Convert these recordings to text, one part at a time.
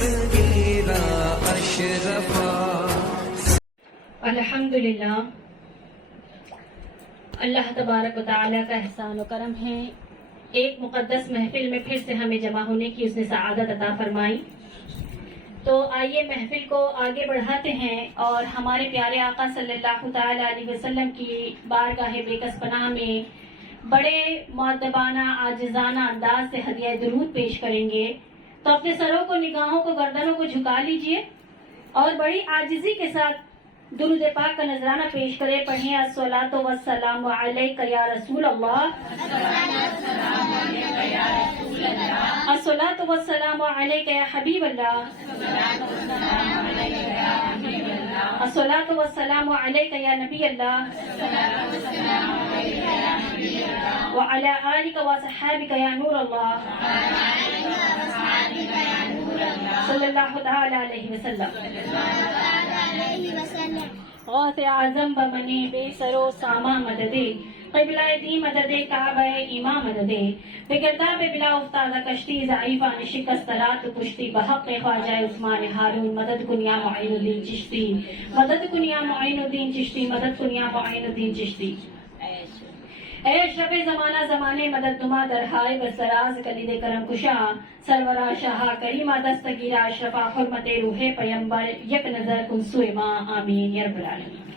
دستگیرا اشرفا. الحمدللہ، اللہ تبارک و تعالیٰ کا احسان و کرم ہے، ایک مقدس محفل میں پھر سے ہمیں جمع ہونے کی اس نے سعادت عطا فرمائی. تو آئیے محفل کو آگے بڑھاتے ہیں اور ہمارے پیارے آقا صلی اللہ تعالیٰ علیہ وسلم کی بارگاہ بے کس پناہ میں بڑے مؤدبانہ عاجزانہ انداز سے ہدیہ درود پیش کریں گے. تو اپنے سروں کو، نگاہوں کو، گردنوں کو جھکا لیجئے اور بڑی عاجزی کے ساتھ درود پاک کا نذرانہ پیش کرے. پڑھیں الصلاۃ والسلام علیک یا رسول اللہ، الصلاۃ والسلام علیک یا حبیب اللہ، الصلاۃ والسلام علیک یا نبی اللہ، وعلی آلک وصحابک یا نور اللہ، صلی اللہ تعالی علیہ وسلم. غوث اعظم بمنی بے سرو ساما مددے، قبلہ دی مددے کعبہ ایماں مددے، بگرداب بلا افتادہ کشتی ضعیفہ شکست رات پشتی، بحق خواجہ عثمان ہارون مدد کن یا معین الدین چشتی، مدد کن یا معین الدین چشتی، مدد کن یا معین الدین چشتی. اے اشرف زمانہ زمانے مدد نما درہائے بسراز کلید کرم کشا، سرورا شاہ کریمہ دستگیرہ اشرفا، حرمت روح پیمبر یک نظر کن سوئے ماں، آمین یا رب العالمین.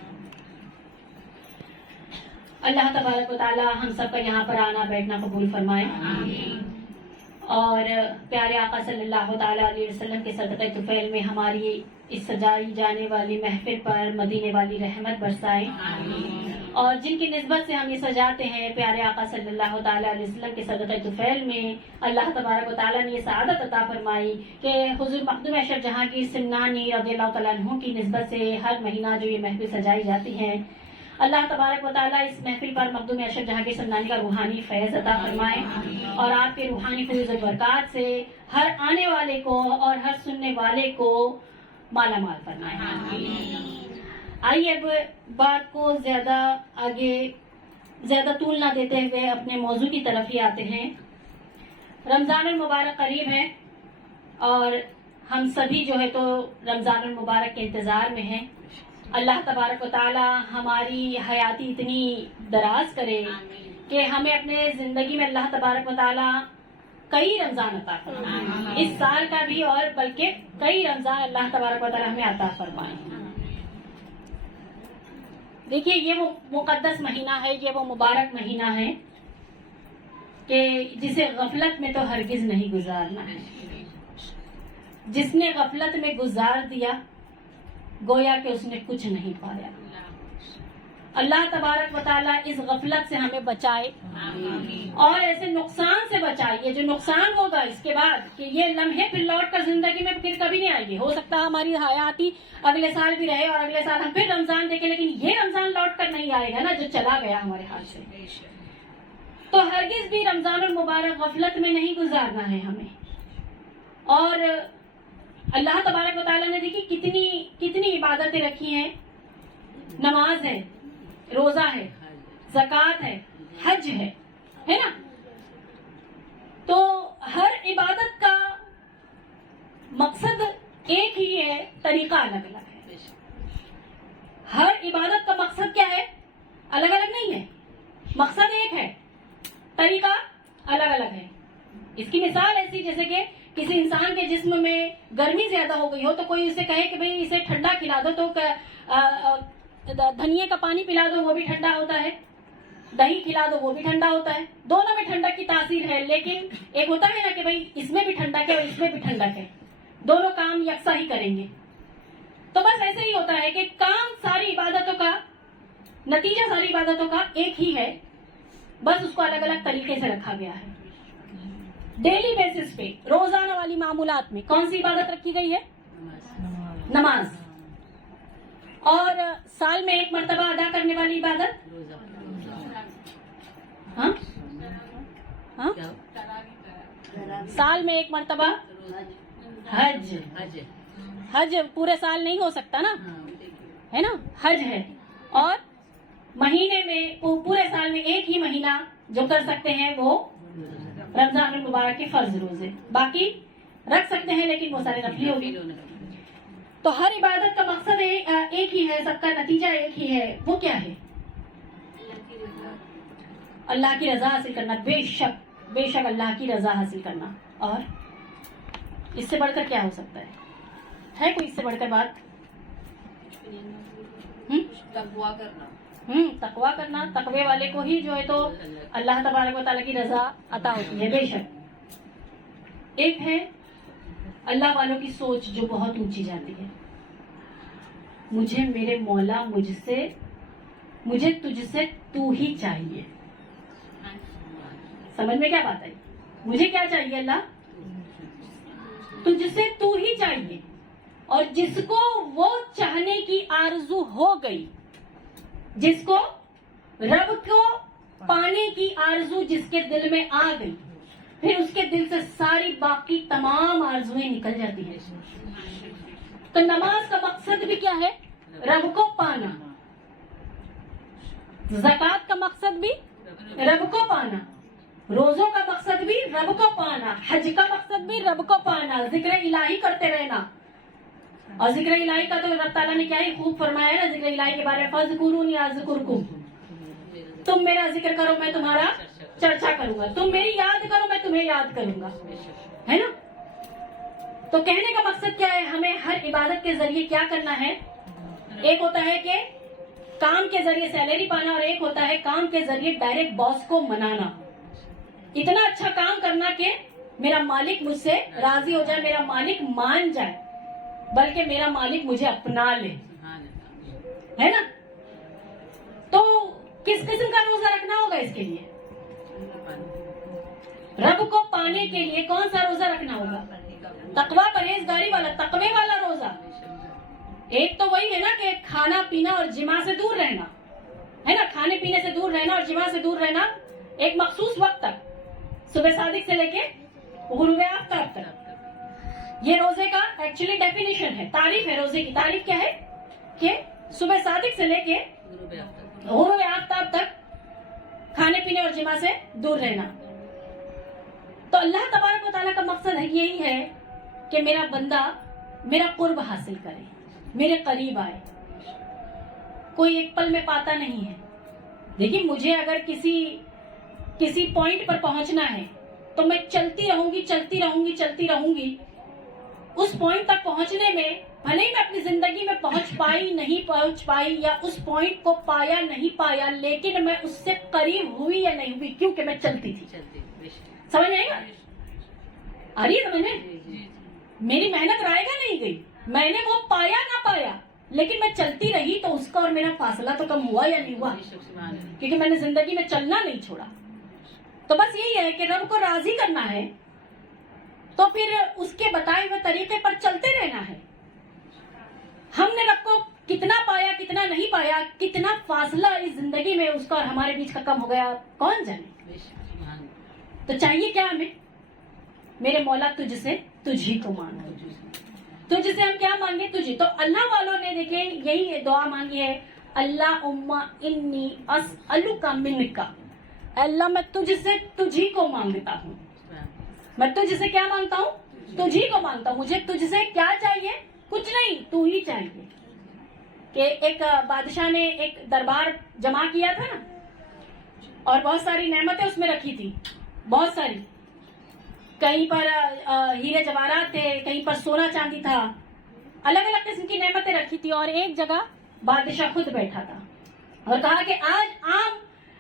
اللہ تبارک و تعالی ہم سب کا یہاں پر آنا بیٹھنا قبول فرمائے اور پیارے آقا صلی اللہ تعالیٰ علیہ وسلم کے صدقہ طفیل میں ہماری اس سجائی جانے والی محفل پر مدینے والی رحمت برسائے، اور جن کی نسبت سے ہم یہ سجاتے ہیں پیارے آقا صلی اللہ تعالیٰ علیہ وسلم کے صدقہ طفیل میں اللہ تبارک و تعالیٰ نے یہ سعادت عطا فرمائی کہ حضور مخدوم اشرف جہانگیر سمنانی رضی اللہ تعالیٰ عنہ کی نسبت سے ہر مہینہ جو یہ محفل سجائی جاتی ہے، اللہ تبارک و تعالیٰ اس محفل پر مخدوم اشرف جہانگیر سمنانی کا روحانی فیض عطا فرمائے اور آپ کے روحانی فیض و برکات سے ہر آنے والے کو اور ہر سننے والے کو مالا مال فرمائے. آئیے اب بات کو زیادہ طول نہ دیتے ہوئے اپنے موضوع کی طرف ہی آتے ہیں. رمضان المبارک قریب ہے اور ہم سبھی جو ہے تو رمضان المبارک کے انتظار میں ہیں. اللہ تبارک و تعالی ہماری حیاتی اتنی دراز کرے کہ ہمیں اپنے زندگی میں اللہ تبارک و تعالی کئی رمضان عطا فرمائے، اس سال کا بھی اور بلکہ کئی رمضان اللہ تبارک و تعالی ہمیں عطا فرمائے. دیکھیے یہ وہ مقدس مہینہ ہے، یہ وہ مبارک مہینہ ہے کہ جسے غفلت میں تو ہرگز نہیں گزارنا ہے. جس نے غفلت میں گزار دیا گویا کہ اس نے کچھ نہیں پایا. اللہ تبارک و تعالیٰ اس غفلت سے ہمیں بچائے اور ایسے نقصان سے بچائے. یہ جو نقصان ہوگا اس کے بعد کہ یہ لمحے پھر لوٹ کر زندگی میں پھر کبھی نہیں آئے گی. ہو سکتا ہے ہماری حیاتی اگلے سال بھی رہے اور اگلے سال ہم پھر رمضان دیکھیں، لیکن یہ رمضان لوٹ کر نہیں آئے گا نا جو چلا گیا ہمارے ہاتھ سے. تو ہرگز بھی رمضان المبارک غفلت میں نہیں گزارنا ہے ہمیں. اور اللہ تبارک و تعالیٰ نے دیکھی کتنی عبادتیں رکھی ہیں. نماز ہے، روزہ ہے، زکوٰۃ ہے، حج ہے نا. تو ہر عبادت کا مقصد ایک ہی ہے، طریقہ الگ الگ ہے. ہر عبادت کا مقصد کیا ہے؟ الگ الگ نہیں ہے. مقصد ایک ہے، طریقہ الگ الگ ہے. اس کی مثال ایسی جیسے کہ کسی انسان کے جسم میں گرمی زیادہ ہو گئی ہو تو کوئی اسے کہے کہ بھئی اسے ٹھنڈا کھلا دو تو دھنیے کا پانی پلا دو وہ بھی ٹھنڈا ہوتا ہے، دہی کھلا دو وہ بھی ٹھنڈا ہوتا ہے. دونوں میں ٹھنڈک کی تاثیر ہے، لیکن ایک ہوتا ہے نا کہ بھئی اس میں بھی ٹھنڈک ہے اور اس میں بھی ٹھنڈک ہے، دونوں کام یکساں ہی کریں گے. تو بس ایسے ہی ہوتا ہے کہ کام ساری عبادتوں کا، نتیجہ ساری عبادتوں کا ایک ہی ہے، بس اس کو الگ الگ طریقے سے رکھا گیا ہے. ڈیلی بیسس پہ روزانہ والی معمولات میں کون سی عبادت رکھی گئی ہے؟ نماز. اور سال میں ایک مرتبہ ادا کرنے والی عبادت سال میں ایک مرتبہ حج. حج پورے سال نہیں ہو سکتا نا، ہے نا، حج ہے. اور مہینے میں پورے سال میں ایک ہی مہینہ جو کر سکتے ہیں وہ رمضان المبارک کے فرض روزے. باقی رکھ سکتے ہیں لیکن وہ سارے نفلی ہوگی. تو ہر عبادت کا مقصد ایک ہی ہے, سب کا نتیجہ ایک ہی ہے. وہ کیا ہے؟ اللہ کی رضا حاصل کرنا. بے شک اللہ کی رضا حاصل کرنا. اور اس سے بڑھ کر کیا ہو سکتا ہے کوئی اس سے بڑھ کر بات؟ تقویٰ کرنا. تقوی والے کو ہی جو ہے تو اللہ تبارک و تعالیٰ کی رضا عطا ہوتی ہے. بے شک ایک ہے اللہ والوں کی سوچ جو بہت اونچی جاتی ہے. مجھے میرے مولا مجھے تجھ سے تو ہی چاہیے. سمجھ میں کیا بات آئی؟ مجھے کیا چاہیے اللہ؟ تجھ سے تو ہی چاہیے. اور جس کو وہ چاہنے کی آرزو ہو گئی, جس کو رب کو پانے کی آرزو جس کے دل میں آ گئی, پھر اس کے دل سے ساری باقی تمام آرزویں نکل جاتی ہیں. تو نماز کا مقصد بھی کیا ہے؟ رب کو پانا. زکوٰۃ کا مقصد بھی رب کو پانا. روزوں کا مقصد بھی رب کو پانا. حج کا مقصد بھی رب کو پانا. ذکر الہی کرتے رہنا. اور ذکر الہی کا تو رب تعالیٰ نے کیا ہی خوب فرمایا ہے نا ذکر الہی کے بارے میں, فَاذْكُرُونِي أَذْكُرْكُمْ. تم میرا ذکر کرو میں تمہارا چرچا کروں گا. تم میری یاد کرو میں تمہیں یاد کروں گا. ہے نا؟ تو کہنے کا مقصد کیا ہے؟ ہمیں ہر عبادت کے ذریعے کیا کرنا ہے؟ ایک ہوتا ہے کہ کام کے ذریعے سیلری پانا, اور ایک ہوتا ہے کام کے ذریعے ڈائریکٹ باس کو منانا. اتنا اچھا کام کرنا کہ میرا مالک مجھ سے راضی ہو جائے, میرا مالک مان جائے, بلکہ میرا مالک مجھے اپنا لے. ہے نا؟ تو کس قسم کا روزہ رکھنا ہوگا اس کے لیے؟ رب کو پانے کے لیے کون سا روزہ رکھنا ہوگا؟ تقویٰ پرہیزگاری والا, تقوی والا روزہ. ایک تو وہی ہے نا کہ کھانا پینا اور جماع سے دور رہنا, ہے نا, کھانے پینے سے دور رہنا اور جماع سے دور رہنا ایک مخصوص وقت تک, صبح صادق سے لے کے غروب آفتاب تک. یہ روزے کا ایکچولی ڈیفینیشن ہے, تعریف ہے روزے کی. تعریف کیا ہے؟ کہ صبح صادق سے لے کے غروب آفتاب تک کھانے پینے اور جماع سے دور رہنا. تو اللہ تبارک و تعالیٰ کا مقصد یہی ہے کہ میرا بندہ میرا قرب حاصل کرے, میرے قریب آئے. کوئی ایک پل میں پاتا نہیں ہے. دیکھیے مجھے اگر کسی پوائنٹ پر پہنچنا ہے تو میں چلتی رہوں گی. اس پوائنٹ تک پہنچنے میں بھلے ہی میں اپنی زندگی میں پہنچ پائی یا اس پوائنٹ کو پایا نہیں پایا, لیکن میں اس سے قریب ہوئی یا نہیں ہوئی کیونکہ میں چلتی تھی. سمجھ آئے گا؟ آ رہی ہے سمجھ میں؟ میری محنت رائے گا نہیں گئی, میں نے وہ پایا نہ پایا, لیکن میں چلتی رہی تو اس کا اور میرا فاصلہ تو کم ہوا یا نہیں ہوا, کیونکہ میں نے زندگی میں چلنا نہیں چھوڑا. تو بس یہی ہے کہ رب کو راضی کرنا ہے تو پھر اس کے بتائے ہوئے طریقے پر چلتے رہنا ہے. ہم نے رب کو کتنا پایا کتنا نہیں پایا, کتنا فاصلہ اس زندگی میں اس کا اور ہمارے بیچ کا کم ہو گیا, کون جانے. تو چاہیے کیا ہمیں؟ میرے مولا تجھ ہی کو مانگنا. تجھ سے ہم کیا مانگے؟ تجھے. تو اللہ والوں نے دیکھیں یہی دعا مانگی ہے, اللہ انی اسألک منک. اللہ میں تجھ ہی کو مانگتا ہوں. میں تجھ سے کیا مانگتا ہوں؟ تجھ ہی کو مانگتا ہوں. مجھے تجھ سے کیا چاہیے؟ کچھ نہیں, تو ہی چاہیے. کہ ایک بادشاہ نے ایک دربار جمع کیا تھا نا, اور بہت ساری نعمتیں اس میں رکھی تھی, بہت ساری. کہیں پر ہیرے جواہرات تھے, کہیں پر سونا چاندی تھا, الگ الگ قسم کی نعمتیں رکھی تھی. اور ایک جگہ بادشاہ خود بیٹھا تھا اور کہا کہ آج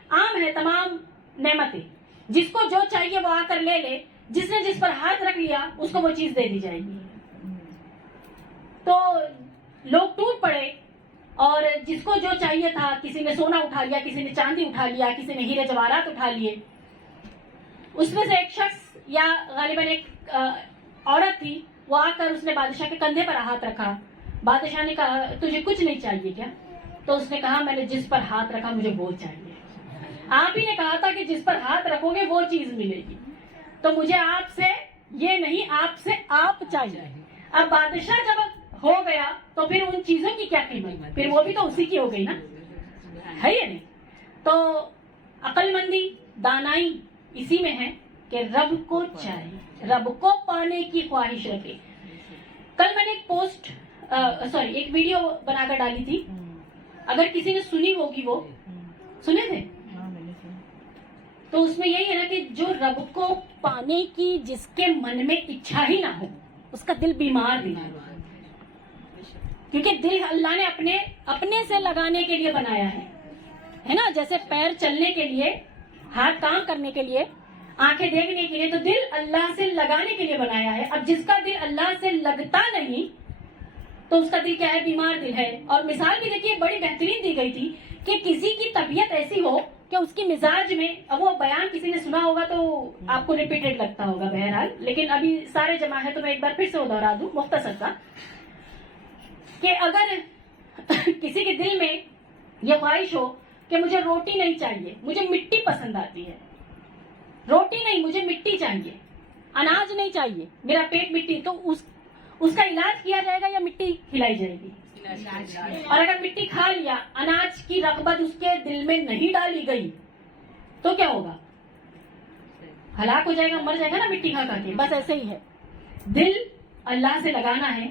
عام ہے تمام نعمتیں, جس کو جو چاہیے وہ آ کر لے لے, جس نے جس پر ہاتھ رکھ لیا اس کو وہ چیز دے دی جائے گی. تو لوگ ٹوٹ پڑے اور جس کو جو چاہیے تھا, کسی نے سونا اٹھا لیا, کسی نے چاندی اٹھا لیا, کسی نے ہیرے جواہرات اٹھا لیے. اس میں سے ایک شخص یا غالباً ایک عورت تھی, وہ آ کر اس نے بادشاہ کے کندھے پر ہاتھ رکھا. بادشاہ نے کہا تجھے کچھ نہیں چاہیے کیا؟ تو اس نے کہا میں نے جس پر ہاتھ رکھا مجھے وہ چاہیے. آپ ہی نے کہا تھا کہ جس پر ہاتھ رکھو گے وہ چیز ملے گی, تو مجھے آپ سے یہ نہیں, آپ سے آپ چاہیے. اب بادشاہ جب ہو گیا تو پھر ان چیزوں کی کیا قیمت؟ پھر وہ بھی تو اسی کی ہو گئی نا, ہے یا نہیں؟ تو عقل مندی دانائی اسی میں ہے کہ رب کو چاہیے، رب کو پانے کی خواہش رکھے. کل میں نے ایک ویڈیو بنا کر ڈالی تھی، اگر کسی نے سنی ہوگی، وہ سنے تھے تو اس میں یہی ہے نا کہ جو رب کو پانے کی جس کے من میں اچھا ہی نہ ہو اس کا دل بیمار بھی ہے، کیونکہ دل اللہ نے اپنے سے لگانے کے لیے بنایا ہے نا. جیسے پیر چلنے کے لیے، ہاتھ کام کرنے کے لیے، آنکھیں دیکھنے کے لیے، تو دل اللہ سے لگانے کے لیے بنایا ہے. اب جس کا دل اللہ سے لگتا نہیں تو اس کا دل کیا ہے؟ بیمار دل ہے. اور مثال بھی دیکھیے بڑی بہترین دی گئی تھی کہ کسی کی طبیعت ایسی ہو کہ اس کی مزاج میں، اب وہ بیان کسی نے سنا ہوگا تو آپ کو ریپیٹڈ لگتا ہوگا بہرحال، لیکن ابھی سارے جمع ہے تو میں ایک بار پھر سے وہ دوہرا دوں مختصر سا، کہ اگر کسی کے دل میں یہ خواہش ہو کہ مجھے روٹی نہیں چاہیے، مجھے مٹی پسند آتی ہے، روٹی نہیں مجھے مٹی چاہیے، اناج نہیں چاہیے، میرا پیٹ مٹی، تو اس کا علاج کیا جائے گا یا مٹی کھلائی جائے گی؟ اور اگر مٹی کھا لیا، اناج کی رغبت اس کے دل میں نہیں ڈالی گئی تو کیا ہوگا؟ ہلاک ہو جائے گا، مر جائے گا نا مٹی کھا کھا کے. بس ایسے ہی ہے، دل اللہ سے لگانا ہے،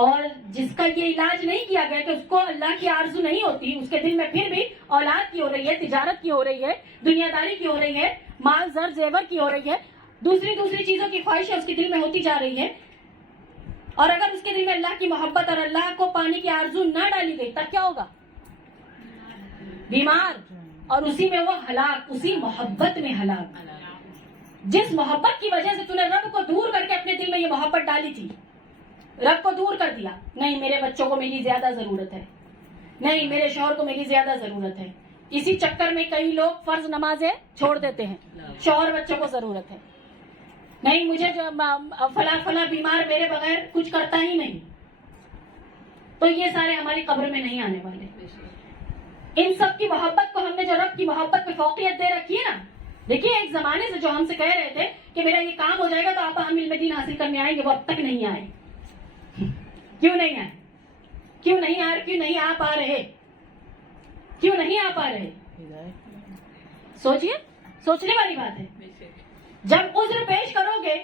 اور جس کا یہ علاج نہیں کیا گیا کہ اس کو اللہ کی آرزو نہیں ہوتی، اس کے دل میں پھر بھی اولاد کی ہو رہی ہے، تجارت کی ہو رہی ہے، دنیا داری کی ہو رہی ہے، مال زر زیور کی ہو رہی ہے، دوسری چیزوں کی خواہشیں اس کے دل میں ہوتی جا رہی ہے، اور اگر اس کے دل میں اللہ کی محبت اور اللہ کو پانے کی آرزو نہ ڈالی گئی تب کیا ہوگا؟ بیمار، اور اسی میں وہ ہلاک، اسی محبت میں ہلاک. جس محبت کی وجہ سے تو نے رب کو دور کر کے اپنے دل میں یہ محبت ڈالی تھی، رب کو دور کر دیا. نہیں میرے بچوں کو میری زیادہ ضرورت ہے، نہیں میرے شوہر کو میری زیادہ ضرورت ہے. اسی چکر میں کئی لوگ فرض نمازیں چھوڑ دیتے ہیں، شوہر بچوں کو ضرورت ہے، نہیں مجھے فلاں بیمار میرے بغیر کچھ کرتا ہی نہیں. تو یہ سارے ہماری قبر میں نہیں آنے والے. ان سب کی محبت کو ہم نے جو رب کی محبت پہ فوقیت دے رکھی ہے نا. دیکھیے ایک زمانے سے جو ہم سے کہہ رہے تھے کہ میرا یہ کام ہو جائے گا تو آپ ہم علم دین حاصل کرنے آئیں گے، وہ اب تک نہیں آئے. کیوں نہیں آئے؟ کیوں نہیں آ رہے؟ کیوں نہیں آپ آ رہے؟ کیوں نہیں آپ آ رہے؟ سوچئے، سوچنے والی بات ہے. جب عذر پیش کرو گے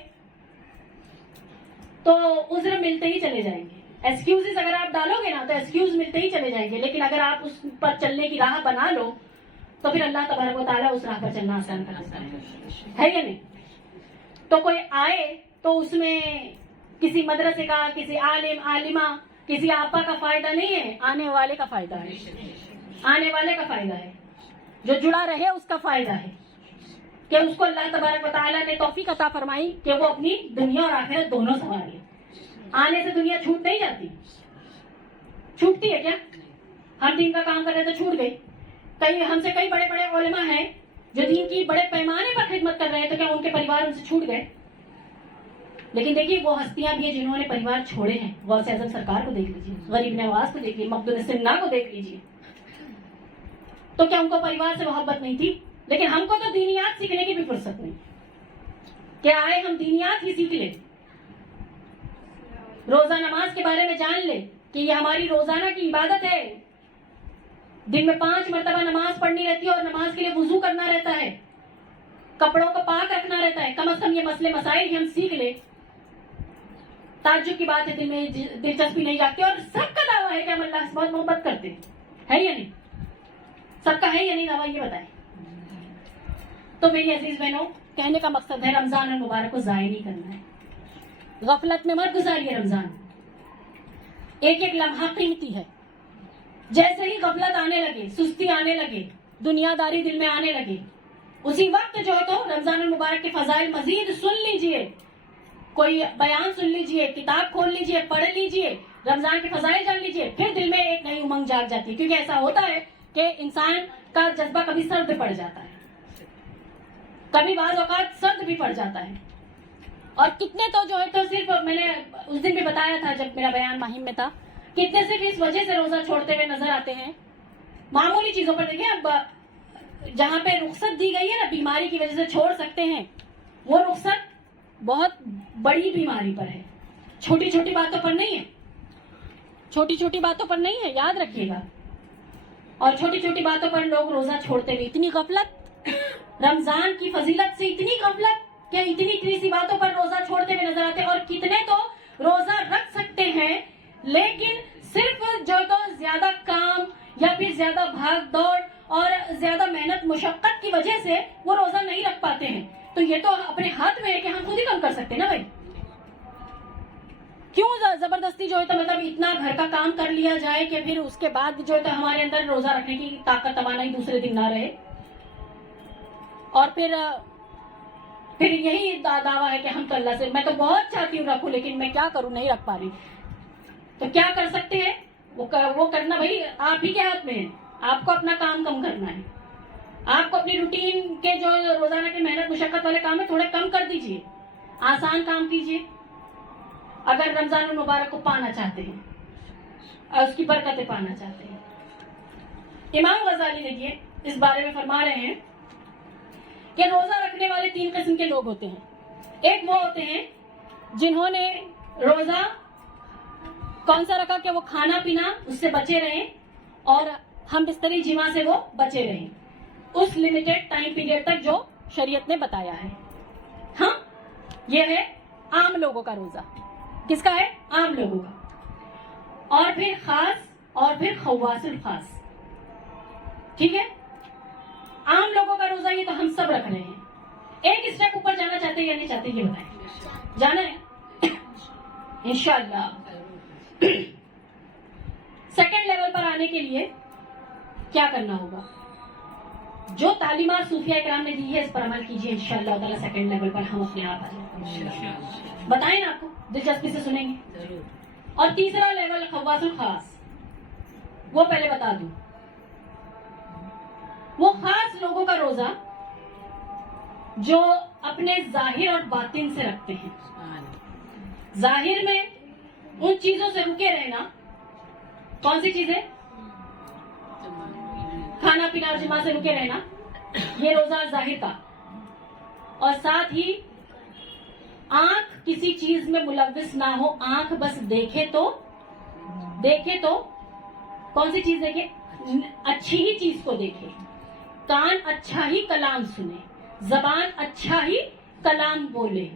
تو عذر ملتے ہی چلے جائیں گے. ایکسکیوزز اگر آپ ڈالو گے نا تو ایکسکیوز ملتے ہی چلے جائیں گے، لیکن اگر آپ اس پر چلنے کی راہ بنا لو تو پھر اللہ تبارک و تعالیٰ اس راہ پر چلنا آسان کر دیتا ہے یا نہیں؟ تو کوئی آئے تو اس میں کسی مدرسے کا، کسی عالم عالمہ، کسی آپا کا فائدہ نہیں ہے، آنے والے کا فائدہ ہے. آنے والے کا فائدہ ہے، جو جڑا رہے اس کا فائدہ ہے، کہ اس کو اللہ تبارک و تعالیٰ نے توفیق عطا فرمائی کہ وہ اپنی دنیا اور آخرت دونوں سنوارے. آنے سے دنیا چھوٹ نہیں جاتی. چھوٹتی ہے کیا؟ ہم دین کا کام کر رہے تو چھوٹ گئی. ہم سے کئی بڑے بڑے علماء ہیں جو دین کی بڑے پیمانے پر خدمت کر رہے ہیں، تو کیا ان کے پریوار ان سے چھوٹ گئے؟ لیکن دیکھیے وہ ہستیاں بھی ہیں جنہوں نے پریوار چھوڑے ہیں. غوث اعظم سرکار کو دیکھ لیجیے، غریب نواز کو دیکھ لیجیے، مقدونہ سنہا کو دیکھ لیجیے. تو کیا ان کو پریوار سے محبت نہیں تھی؟ لیکن ہم کو تو دینیات سیکھنے کی بھی فرصت نہیں کہ آئے ہم دینیات ہی سیکھ لیں، روزہ نماز کے بارے میں جان لیں کہ یہ ہماری روزانہ کی عبادت ہے. دن میں 5 مرتبہ نماز پڑھنی رہتی ہے اور نماز کے لیے وضو کرنا رہتا ہے، کپڑوں کو پاک رکھنا رہتا ہے. کم از کم یہ مسئلے مسائل ہی ہم سیکھ لیں. تعجب کی بات ہے، دل میں دلچسپی نہیں جاتی، اور سب کا دعویٰ ہے کہ ہم اللہ سے بہت محبت کرتے ہیں، ہے یا نہیں؟ سب کا ہے یا نہیں دعویٰ؟ یہ بتائیں. تو میری عزیز بہنوں، کہنے کا مقصد ہے رمضان المبارک کو ضائع نہیں کرنا ہے. غفلت میں مت گزاریے رمضان. ایک ایک لمحہ قیمتی ہے. جیسے ہی غفلت آنے لگے، سستی آنے لگے، دنیا داری دل میں آنے لگے، اسی وقت جو ہے تو رمضان المبارک کے فضائل مزید سن لیجئے. کوئی بیان سن لیجئے، کتاب کھول لیجئے، پڑھ لیجئے، رمضان کے فضائل جان لیجئے، پھر دل میں ایک نئی امنگ جاگ جاتی ہے. کیونکہ ایسا ہوتا ہے کہ انسان کا جذبہ کبھی سرد پڑ جاتا ہے، کبھی بعض اوقات سرد بھی پڑ جاتا ہے. اور کتنے تو جو ہے تو صرف میں نے اس دن بھی بتایا تھا جب میرا بیان مہم میں تھا، کتنے صرف اس وجہ سے روزہ چھوڑتے ہوئے نظر آتے ہیں، معمولی چیزوں پر. دیکھیں اب جہاں پہ رخصت دی گئی ہے نا، بیماری کی وجہ سے چھوڑ سکتے ہیں، وہ رخصت بہت بڑی بیماری پر ہے، چھوٹی چھوٹی باتوں پر نہیں ہے. چھوٹی چھوٹی باتوں پر نہیں ہے، یاد رکھیے گا. اور چھوٹی چھوٹی باتوں پر لوگ روزہ چھوڑتے ہوئے اتنی غفلت، رمضان کی فضیلت سے اتنی غفلت لیکن صرف جو تو زیادہ کام یا پھر زیادہ بھاگ دوڑ اور زیادہ محنت مشقت کی وجہ سے وہ روزہ نہیں رکھ پاتے ہیں، تو یہ تو اپنے ہاتھ میں ہے کہ ہم خود ہی کم کر سکتے ہیں نا بھائی. کیوں زبردستی جو ہے تو مطلب اتنا گھر کا کام کر لیا جائے کہ پھر اس کے بعد جو ہے تو ہمارے اندر روزہ رکھنے کی طاقت توانائی دوسرے دن نہ رہے، اور پھر یہی دعویٰ ہے کہ ہم تو اللہ سے، میں تو بہت چاہتی ہوں رکھوں لیکن میں کیا کروں، نہیں رکھ پا رہی. تو کیا کر سکتے ہیں؟ وہ کرنا بھائی آپ ہی کے ہاتھ میں ہے. آپ کو اپنا کام کم کرنا ہے. آپ کو اپنی روٹین کے جو روزانہ کے محنت مشقت والے کام ہے تھوڑے کم کر دیجئے، آسان کام کیجئے اگر رمضان المبارک کو پانا چاہتے ہیں اور اس کی برکتیں پانا چاہتے ہیں. امام غزالی دیکھیے اس بارے میں فرما رہے ہیں کہ روزہ رکھنے والے 3 قسم کے لوگ ہوتے ہیں. ایک وہ ہوتے ہیں جنہوں نے روزہ کون سا رکھا کہ وہ کھانا پینا اس سے بچے رہیں اور ہم بستری جماع سے وہ بچے رہیں اس لمیٹڈ ٹائم پیریڈ تک جو شریعت نے بتایا ہے. ہاں یہ ہے عام لوگوں کا روزہ. کس کا ہے؟ عام لوگوں کا. اور پھر خاص اور پھر خواص الخاص. ٹھیک ہے، عام لوگوں کا روزہ یہ تو ہم سب رکھ رہے ہیں. ایک اسٹیپ اوپر جانا چاہتے ہیں یا نہیں چاہتے یہ بتائیں. جانا ہے انشاءاللہ. سیکنڈ لیول پر آنے کے لیے کیا کرنا ہوگا؟ جو تعلیمات صوفیہ اکرام نے دی ہے اس پر عمل کیجیے انشاءاللہ تعالی. سیکنڈ لیول پر ہم اپنے آپ آ جائیں. بتائیں نا، آپ کو دلچسپی سے سنیں گے. اور تیسرا لیول خواص الخاص، وہ پہلے بتا دوں. وہ خاص لوگوں کا روزہ جو اپنے ظاہر اور باطن سے رکھتے ہیں. ظاہر میں ان چیزوں سے رکے رہنا. کون سی چیزیں؟ کھانا پینا اور جماع سے رکے رہنا، یہ روزہ ظاہر کا. اور ساتھ ہی آنکھ کسی چیز میں ملوث نہ ہو. آنکھ بس دیکھے تو کون سی چیز دیکھے؟ اچھی ہی چیز کو دیکھے. کان اچھا ہی کلام سنے، زبان اچھا ہی کلام بولے،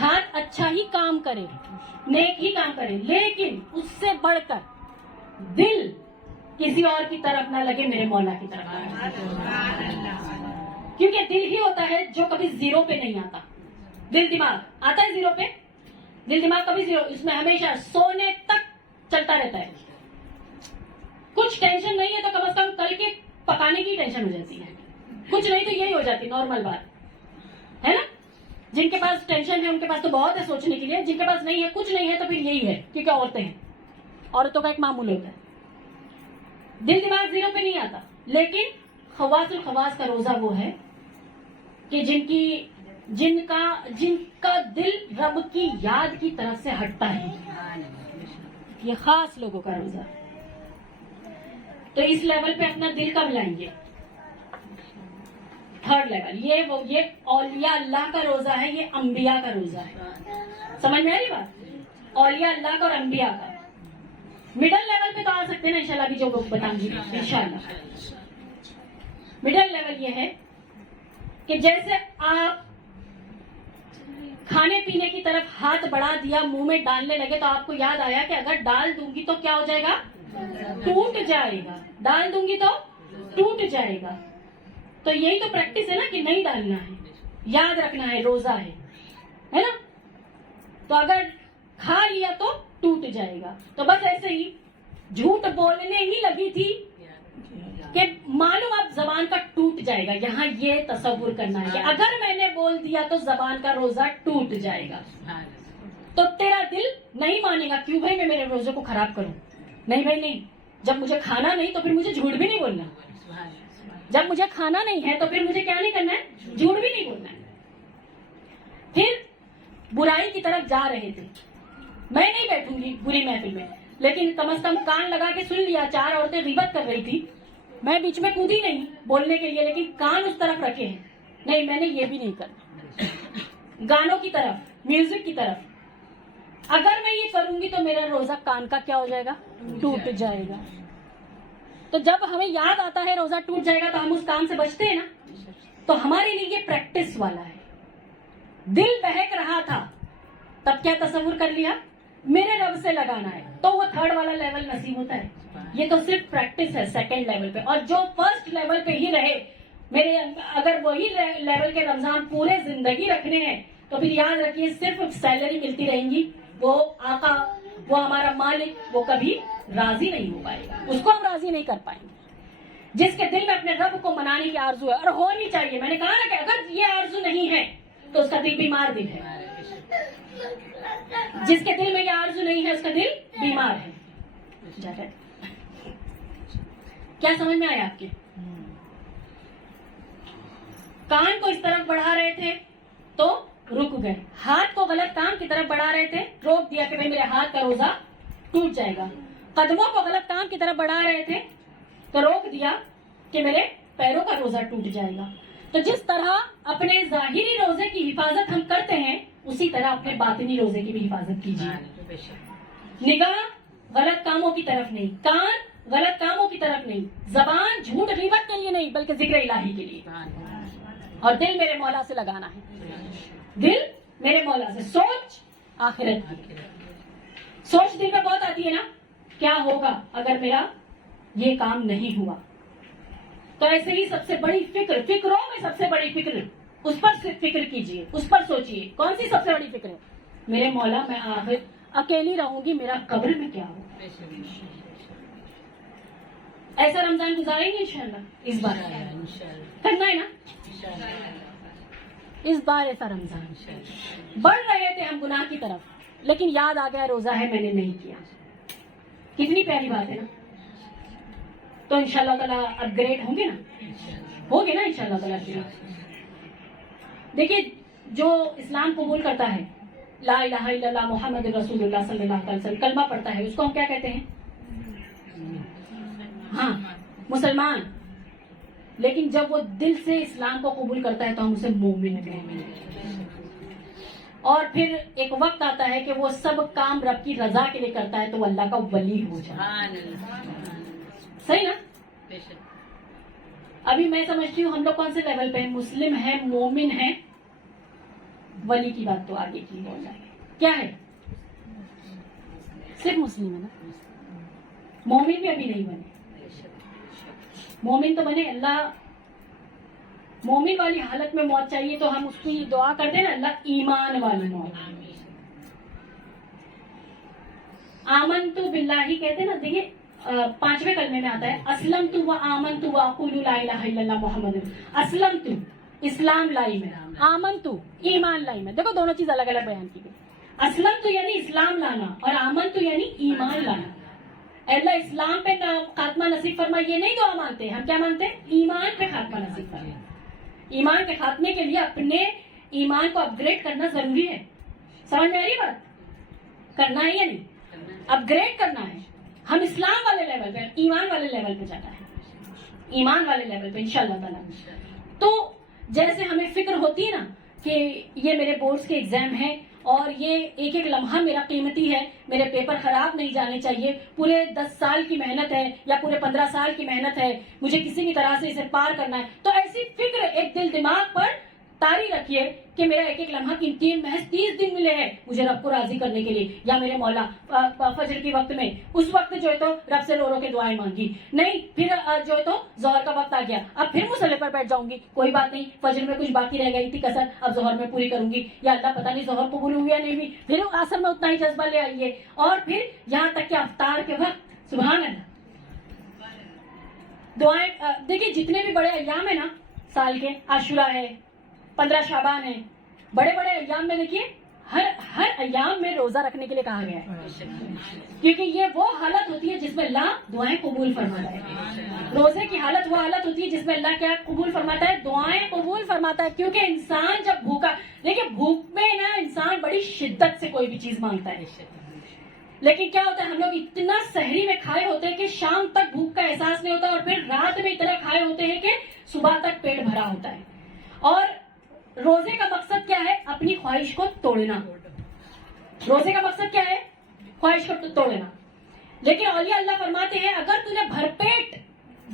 ہاتھ اچھا ہی کام کرے، نیک ہی کام کرے، لیکن اس سے بڑھ کر دل کسی اور کی طرف نہ لگے، میرے مولا کی طرف. کیونکہ دل ہی ہوتا ہے جو کبھی زیرو پہ نہیں آتا. دل دماغ آتا ہے زیرو پہ، دل دماغ کبھی زیرو، اس میں ہمیشہ سونے تک چلتا رہتا ہے. کچھ ٹینشن نہیں ہے تو کم از کم کل کے پکانے کی ٹینشن ہو جاتی ہے. کچھ نہیں تو یہی ہو جاتی، نارمل بات ہے نا. جن کے پاس ٹینشن ہے ان کے پاس تو بہت ہے سوچنے کے لیے، جن کے پاس نہیں ہے کچھ نہیں ہے تو پھر یہی ہے کیونکہ عورتیں ہیں. عورتوں کا ایک معمول ہوتا ہے. دل دماغ زیرو پہ نہیں آتا. لیکن خواص الخواص کا روزہ وہ ہے کہ جن کا دل رب کی یاد کی طرف سے ہٹتا ہے. یہ خاص لوگوں کا روزہ. تو اس لیول پہ اپنا دل کب لائیں گے؟ Third level. یہ اولیاء اللہ کا روزہ ہے، یہ انبیاء کا روزہ ہے. سمجھ میں آ رہی بات؟ اولیاء اللہ کا اور انبیاء کا. مڈل لیول پہ تو آ سکتے ہیں نا انشاءاللہ. بھی جو لوگ بتائیں گے انشاءاللہ. مڈل لیول یہ ہے کہ جیسے آپ کھانے پینے کی طرف ہاتھ بڑھا دیا، منہ میں ڈالنے لگے تو آپ کو یاد آیا کہ اگر ڈال دوں گی تو کیا ہو جائے گا؟ ٹوٹ جائے گا. ڈال دوں گی تو ٹوٹ جائے گا. تو یہی تو پریکٹس ہے نا کہ نہیں ڈالنا ہے، یاد رکھنا ہے، روزہ ہے نا. تو اگر کھا لیا تو ٹوٹ جائے گا. تو بس ایسے ہی جھوٹ بولنے ہی لگی تھی کہ معلوم اب زبان کا ٹوٹ جائے گا. یہاں یہ تصور کرنا ہے کہ اگر میں نے بول دیا تو زبان کا روزہ ٹوٹ جائے گا. تو تیرا دل نہیں مانے گا. کیوں بھائی میں میرے روزے کو خراب کروں؟ نہیں بھائی نہیں. جب مجھے کھانا نہیں تو پھر مجھے جھوٹ بھی نہیں بولنا. جب مجھے کھانا نہیں ہے تو پھر مجھے کیا نہیں کرنا ہے؟ جھوٹ بھی نہیں بولنا ہے. پھر برائی کی طرف جا رہے تھے. میں نہیں بیٹھوں گی بری محفل میں، لیکن کم از کم کان لگا کے سن لیا. 4 عورتیں غیبت کر رہی تھی، میں بیچ میں کودی نہیں بولنے کے لیے، لیکن کان اس طرف رکھے ہیں. نہیں میں نے یہ بھی نہیں کرنا. گانوں کی طرف، میوزک کی طرف اگر میں یہ کروں گی تو میرا روزہ کان کا کیا ہو جائے گا؟ ٹوٹ جائے گا. تو جب ہمیں یاد آتا ہے روزہ ٹوٹ جائے گا تو ہم اس کام سے بچتے ہیں نا. تو ہمارے لیے یہ پریکٹس والا ہے. دل بہک رہا تھا تب کیا تصور کر لیا میرے رب سے لگانا ہے تو وہ تھرڈ والا لیول نصیب ہوتا ہے. یہ تو صرف پریکٹس ہے سیکنڈ لیول پہ. اور جو فرسٹ لیول پہ ہی رہے میرے, اگر وہی لیول کے رمضان پورے زندگی رکھنے ہیں تو پھر یاد رکھیے صرف سیلری ملتی رہیں گی. وہ آقا, وہ ہمارا مالک, وہ کبھی راضی نہیں ہو پائے گا, اس کو ہم راضی نہیں کر پائیں گے. جس کے دل میں اپنے رب کو منانے کی آرزو ہے, اور ہونی چاہیے, میں نے کہا نا کہ اگر یہ آرزو نہیں ہے تو اس کا دل بیمار دل ہے. جس کے دل میں یہ آرزو نہیں ہے اس کا دل بیمار ہے. کیا سمجھ میں آیا آپ کے؟ کان کو اس طرف بڑھا رہے تھے تو رک گئے, ہاتھ کو غلط کام کی طرف بڑھا رہے تھے, روک دیا کہ بھئی میرے ہاتھ کا روزہ ٹوٹ جائے گا. قدموں کو غلط کام کی طرف بڑھا رہے تھے تو روک دیا کہ میرے پیروں کا روزہ ٹوٹ جائے گا. تو جس طرح اپنے ظاہری روزے کی حفاظت ہم کرتے ہیں اسی طرح اپنے باطنی روزے کی بھی حفاظت کیجیے. نگاہ غلط کاموں کی طرف نہیں, کان غلط کاموں کی طرف نہیں, زبان جھوٹ غیبت کے لیے نہیں بلکہ ذکر الہی کے لیے, اور دل میرے مولا سے لگانا ہے. دل میرے مولا سے, سوچ آخرت کی. سوچ دل میں بہت آتی ہے نا, کیا ہوگا اگر میرا یہ کام نہیں ہوا. تو ایسے ہی سب سے بڑی فکر, فکروں میں سب سے بڑی فکر, اس پر فکر کیجئے, اس پر سوچئے. کون سی سب سے بڑی فکر ہے؟ میرے مولا میں آخر اکیلی رہوں گی, میرا قبر میں کیا ہوگا. ایسا رمضان گزاریں گے انشاءاللہ اس بار, کرنا ہے نا اس بار ایسا رمضان. بڑھ رہے تھے ہم گناہ کی طرف, لیکن یاد آ گیا روزہ ہے میں نے نہیں کیا. کتنی پیاری بات ہے نا. تو انشاءاللہ تعالیٰ اپ گریڈ ہوں گے نا, ہوگے نا انشاءاللہ تعالیٰ. دیکھیے جو اسلام قبول کرتا ہے, لا الہ الا اللہ محمد رسول اللہ صلی اللہ علیہ وسلم کلمہ پڑھتا ہے, اس کو ہم کیا کہتے ہیں؟ ہاں مسلمان. لیکن جب وہ دل سے اسلام کو قبول کرتا ہے تو ہم اسے مومن کہتے ہیں. اور پھر ایک وقت آتا ہے کہ وہ سب کام رب کی رضا کے لیے کرتا ہے تو وہ اللہ کا ولی ہو جاتا ہے. صحیح نا؟ ابھی میں سمجھتی ہوں ہم لوگ کون سے لیول پہ ہیں, مسلم ہیں, مومن ہیں, ولی کی بات تو آگے کی بول رہا ہے. کیا ہے؟ صرف مسلم ہے نا, مومن بھی ابھی نہیں بنے. مومن تو بنے, اللہ مومن والی حالت میں موت چاہیے تو ہم اس کی دعا کرتے ہیں نا, اللہ ایمان والی موت. آمنت باللہ کہتے ہیں نا. دیکھیے 5ویں کلمے میں آتا ہے اسلمت و آمنت و اقول لا الہ الا اللہ محمد. اسلمت اسلام لائی میں, آمنت ایمان لائی میں. دیکھو دونوں چیز الگ الگ بیان کی گئی. اسلمت یعنی اسلام لانا اور آمنت یعنی ایمان لانا. اللہ اسلام پہ خاتمہ نصیب فرما, یہ نہیں دعا مانتے. ہم کیا مانتے ہیں؟ ایمان پہ خاتمہ نصیب فرما. ایمان کے خاتمے کے لیے اپنے ایمان کو اپ گریڈ کرنا ضروری ہے. سمجھ میں آ رہی بات؟ کرنا ہے یا نہیں؟ اپ گریڈ کرنا ہے. ہم اسلام والے لیول پہ, ایمان والے لیول پہ جانا ہے, ایمان والے لیول پہ انشاءاللہ تعالیٰ. تو جیسے ہمیں فکر ہوتی ہے نا کہ یہ میرے بورڈز کے ایگزام ہیں اور یہ ایک ایک لمحہ میرا قیمتی ہے, میرے پیپر خراب نہیں جانے چاہیے, پورے 10 سال کی محنت ہے یا پورے 15 سال کی محنت ہے, مجھے کسی بھی طرح سے اسے پار کرنا ہے. تو ایسی فکر ایک دل دماغ پر طاری رکھیے کہ میرا ایک ایک لمحہ قیمتی ہے, محض 30 دن ملے ہیں مجھے رب کو راضی کرنے کے لیے. یا میرے مولا فجر کے وقت میں, اس وقت جو ہے تو رب سے رو رو کے دعائیں مانگی نہیں, پھر جو ہے تو ظہر کا وقت آ گیا, اب پھر مصلی پر بیٹھ جاؤں گی, کوئی بات نہیں, فجر میں کچھ باقی رہ گئی تھی کسر, اب ظہر میں پوری کروں گی. یا اللہ پتہ نہیں ظہر قبول ہوئی یا نہیں ہوئی, پھر عصر میں اتنا ہی جذبہ لے آئیے. اور پھر یہاں تک کہ افطار کے وقت سبحان اللہ دعائیں. دیکھیے جتنے بھی بڑے ایام ہیں نا سال کے, عاشورہ ہے, 15 شعبان ہے, بڑے بڑے ایام میں دیکھیے ہر ایام میں روزہ رکھنے کے لیے کہا گیا ہے, کیونکہ یہ وہ حالت ہوتی ہے جس میں اللہ دعائیں قبول فرماتا ہے. روزے کی حالت وہ حالت ہوتی ہے جس میں اللہ کیا قبول فرماتا ہے؟ دعائیں قبول فرماتا ہے. کیونکہ انسان جب بھوکا, دیکھیے بھوک میں نا انسان بڑی شدت سے کوئی بھی چیز مانگتا ہے, لیکن کیا ہوتا ہے ہم لوگ اتنا سحری میں کھائے ہوتے ہیں کہ شام تک بھوک کا احساس نہیں ہوتا, اور پھر رات میں اتنا کھائے ہوتے ہیں کہ صبح تک پیٹ بھرا ہوتا ہے. اور روزے کا مقصد کیا ہے؟ اپنی خواہش کو توڑنا. روزے کا مقصد کیا ہے؟ خواہش کو توڑنا. لیکن اولیاء اللہ فرماتے ہیں اگر تو نے بھرپیٹ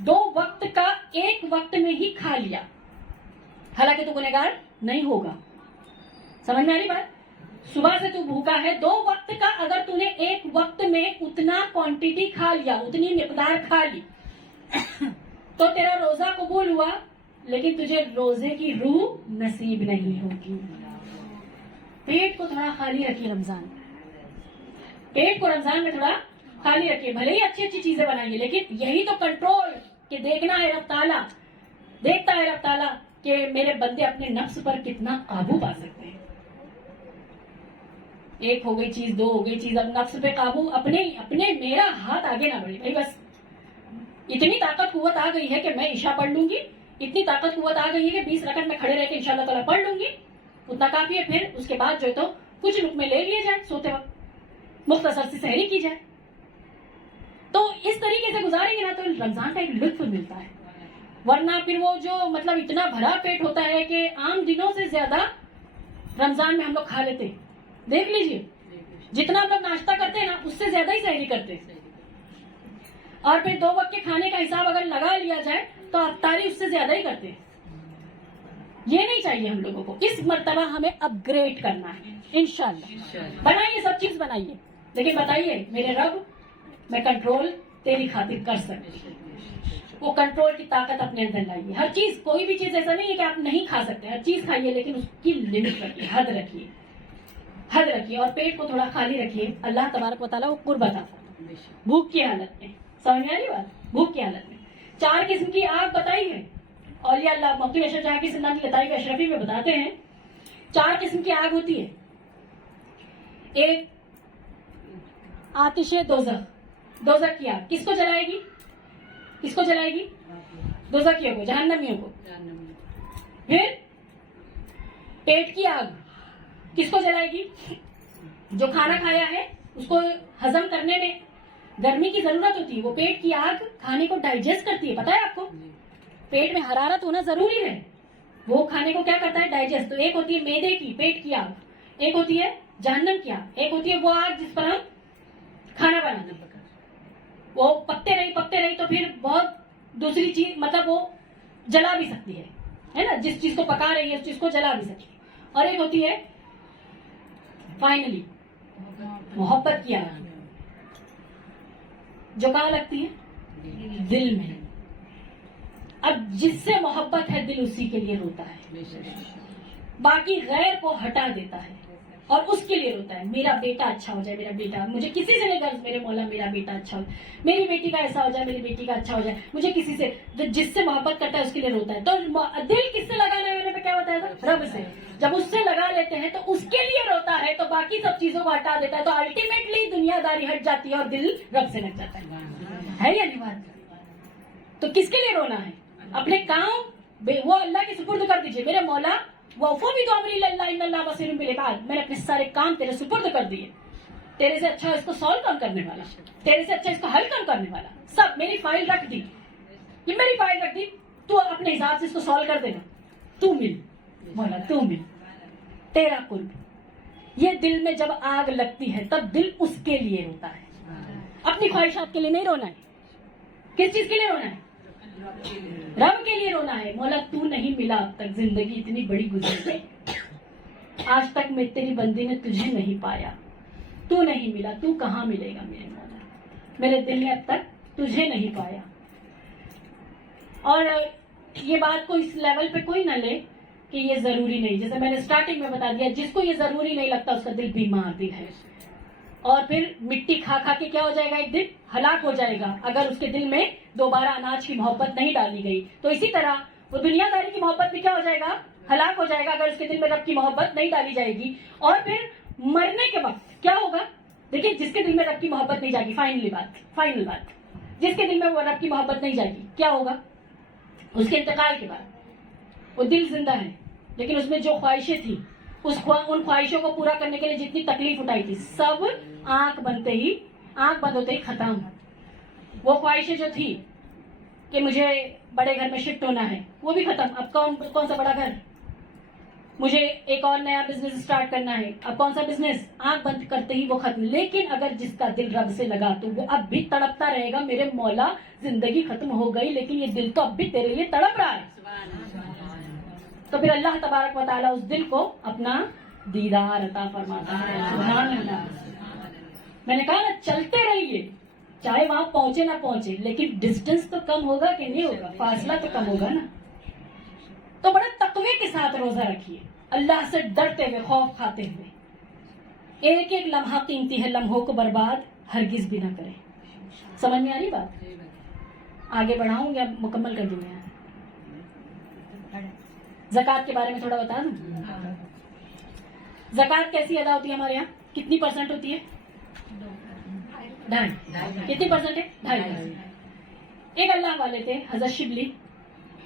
2 وقت کا 1 وقت میں ہی کھا لیا, حالانکہ تو گنہگار نہیں ہوگا. سمجھ میں آ رہی بات؟ صبح سے تو بھوکا ہے, 2 وقت کا اگر تو نے ایک وقت میں اتنا کوانٹٹی کھا لیا, اتنی مقدار کھا لی تو تیرا روزہ قبول ہوا, لیکن تجھے روزے کی روح نصیب نہیں ہوگی. پیٹ کو تھوڑا خالی رکھیے رمضان میں, پیٹ کو رمضان میں تھوڑا خالی رکھیے. بھلے ہی اچھی اچھی چیزیں بنائیے, لیکن یہی تو کنٹرول کہ دیکھنا ہے رب تعالیٰ, دیکھتا ہے رب تعالیٰ کہ میرے بندے اپنے نفس پر کتنا قابو پا سکتے ہیں. ایک ہو گئی چیز, 2 ہو گئی چیز, اب نفس پہ قابو اپنے میرا ہاتھ آگے نہ بڑھے بھائی. بس اتنی طاقت قوت آ گئی ہے کہ میں عشاء پڑھ لوں گی, اتنی طاقت قوت آ گئی ہے کہ 20 رکعت میں کھڑے رہ کے انشاءاللہ تعالیٰ پڑھ لوں گی, اتنا کافی ہے. پھر اس کے بعد جو ہے تو کچھ لقمے لے لیے جائیں سوتے وقت, مختصر سی سحری کی جائے. تو اس طریقے سے گزاریں گے نا تو رمضان کا ایک لطف ملتا ہے. ورنہ پھر وہ جو مطلب اتنا بھرا پیٹ ہوتا ہے کہ عام دنوں سے زیادہ رمضان میں ہم لوگ کھا لیتے ہیں. دیکھ لیجئے, جتنا ہم لوگ ناشتہ کرتے ہیں نا اس سے زیادہ ہی سحری کرتے ہیں. اور پھر 2 وقت کے کھانے کا حساب اگر لگا لیا جائے تو افطاری اس سے زیادہ ہی کرتے ہیں. یہ نہیں چاہیے ہم لوگوں کو. اس مرتبہ ہمیں اپ گریڈ کرنا ہے انشاءاللہ. بنائیے, سب چیز بنائیے, لیکن بتائیے میرے رب میں کنٹرول تیری خاطر کر سکتی. وہ کنٹرول کی طاقت اپنے اندر لائیے. ہر چیز, کوئی بھی چیز ایسا نہیں ہے کہ آپ نہیں کھا سکتے, ہر چیز کھائیے, لیکن اس کی لمٹ رکھیے, حد رکھیے, حد رکھیے. اور پیٹ کو تھوڑا خالی رکھیے. اللہ تبارک و تعالیٰ وہ قربت عطا فرمائے. بھوک کی حالت میں, سمجھ میں آ رہی بات, بھوک کی حالت میں 4 قسم کی آگ بتائی ہے. اولیاء اللہ مفتی اشرف جہاں کی سنت کی لطائف اشرفی میں بتاتے ہیں 4 قسم کی آگ ہوتی ہے. ایک آتش دوزخ, دوزخ کی آگ. کس کو جلائے گی, کس کو جلائے گی؟ دوزخیوں کو, جہنمیوں کو. پھر پیٹ کی آگ کس کو جلائے گی؟ جو کھانا کھایا ہے اس کو ہضم کرنے میں گرمی کی ضرورت ہوتی ہے. وہ پیٹ کی آگ کھانے کو ڈائجسٹ کرتی ہے. پتا ہے آپ کو پیٹ میں حرارت ہونا ضروری ہے, وہ کھانے کو کیا کرتا ہے, ڈائجسٹ. تو ایک ہوتی ہے معدے کی, پیٹ کی آگ, ایک ہوتی ہے جہنم کی آگ, ایک ہوتی ہے وہ آگ جس پر ہم کھانا بناتے ہیں. وہ پکتے رہی تو پھر بہت دوسری چیز, مطلب وہ جلا بھی سکتی ہے نا, جس چیز کو پکا رہی ہے اس چیز کو جلا بھی سکتی ہے. اور ایک ہوتی ہے فائنلی محبت کی آگ, جو کہاں لگتی ہے, دل میں. اب جس سے محبت ہے دل اسی کے لیے روتا ہے, باقی غیر کو ہٹا دیتا ہے اور اس کے لیے روتا ہے. میرا بیٹا اچھا ہو جائے, میرا بیٹا, مجھے کسی سے نہیں غرض, میرے مولا میرا بیٹا اچھا ہو جائے, میری بیٹی کا ایسا ہو جائے, میری بیٹی کا اچھا ہو جائے, مجھے کسی سے, جس سے محبت کرتا ہے اس کے لیے روتا ہے. تو دل کس سے لگانا ہے, میں نے کیا بتایا تھا, رب سے. جب اس سے لگا لیتے ہیں تو اس کے لیے روتا ہے, تو باقی سب چیزوں کو ہٹا دیتا ہے. تو الٹیمیٹلی دنیا داری ہٹ جاتی ہے اور دل رب سے لگ جاتا ہے یا نہیں بات؟ تو کس کے لیے رونا ہے؟ اپنے کام وہ اللہ کے سپرد کر دیجئے. میرے مولا وَفَوِّضُ أَمْرِي إِلَى اللَّهِ إِنَّ اللَّهَ بَصِيرٌ بِالْعِبَادِ, میں نے اپنے سارے کام تیرے سپرد کر دیے. تیرے سے اچھا اس کو سالو کم کرنے والا, تیرے سے اچھا اس کو حل کم کرنے والا, سب میری فائل رکھ دی, یہ میری فائل رکھ دی, تو اپنے حساب سے اس کو سالو کر دینا. تو مل مولا, تو مل, تیرا قرب. یہ دل میں جب آگ لگتی ہے تب دل اس کے لیے روتا ہے, اپنی خواہشات کے لیے نہیں رونا ہے. کس چیز کے لیے رونا ہے؟ رب کے لیے رونا ہے. مولا تو نہیں ملا اب تک, زندگی اتنی بڑی گزر گئی, آج تک میں تیری بندی نے تجھے نہیں پایا, تو نہیں ملا, تو کہاں ملے گا میرے مولا, میرے دل نے اب تک تجھے نہیں پایا. اور یہ بات کو اس لیول پہ کوئی نہ لے کہ یہ ضروری نہیں, جیسے میں نے سٹارٹنگ میں بتا دیا, جس کو یہ ضروری نہیں لگتا اس کا دل بیمار دل ہے, اور پھر مٹی کھا کھا کے کیا ہو جائے گا, ایک دن ہلاک ہو جائے گا اگر اس کے دل میں دوبارہ اناج کی محبت نہیں ڈالی گئی. تو اسی طرح وہ دنیا داری کی محبت بھی کیا ہو جائے گا, ہلاک ہو جائے گا اگر اس کے دل میں رب کی محبت نہیں ڈالی جائے گی. اور پھر مرنے کے وقت کیا ہوگا, دیکھیں جس کے دل میں رب کی محبت نہیں جائے گی, فائنل بات, جس کے دل میں وہ رب کی محبت نہیں جائے گی, کیا ہوگا اس کے انتقال کے بعد؟ وہ دل زندہ ہے لیکن اس میں جو خواہشیں تھیں, ان خواہشوں کو پورا کرنے کے لیے جتنی تکلیف اٹھائی تھی, سب آنکھ بند ہوتے ہی ختم. وہ خواہشیں جو تھی کہ مجھے بڑے گھر میں شفٹ ہونا ہے, وہ بھی ختم. اب کون سا بڑا گھر, مجھے ایک اور نیا بزنس سٹارٹ کرنا ہے, اب کون سا بزنس, آنکھ بند کرتے ہی وہ ختم. لیکن اگر جس کا دل رب سے لگا تو وہ اب بھی تڑپتا رہے گا, میرے مولا زندگی ختم ہو گئی لیکن یہ دل تو اب بھی تیرے لیے تڑپ رہا ہے. تو پھر اللہ تبارک و تعالیٰ اس دل کو اپنا دیدار عطا فرماتا ہے. سبحان اللہ. میں نے کہا نا چلتے رہیے, چاہے وہاں پہنچے نہ پہنچے, لیکن ڈسٹینس تو کم ہوگا کہ نہیں ہوگا, فاصلہ تو کم ہوگا نا. تو بڑے تقوی کے ساتھ روزہ رکھیے, اللہ سے ڈرتے ہوئے, خوف کھاتے ہوئے. ایک ایک لمحہ قیمتی ہے, لمحوں کو برباد ہرگز بھی نہ کریں. سمجھ میں آ رہی بات؟ آگے بڑھاؤں یا مکمل کر دوں میں؟ زکوٰۃ کے بارے میں تھوڑا بتا دوں. زکوٰۃ کیسی ادا ہوتی ہے ہمارے یہاں؟ کتنی پرسنٹ ہوتی ہے؟ 2.5. کتنی پرسنٹ ہے؟ 2.5%. ایک اللہ والے تھے حضرت شبلی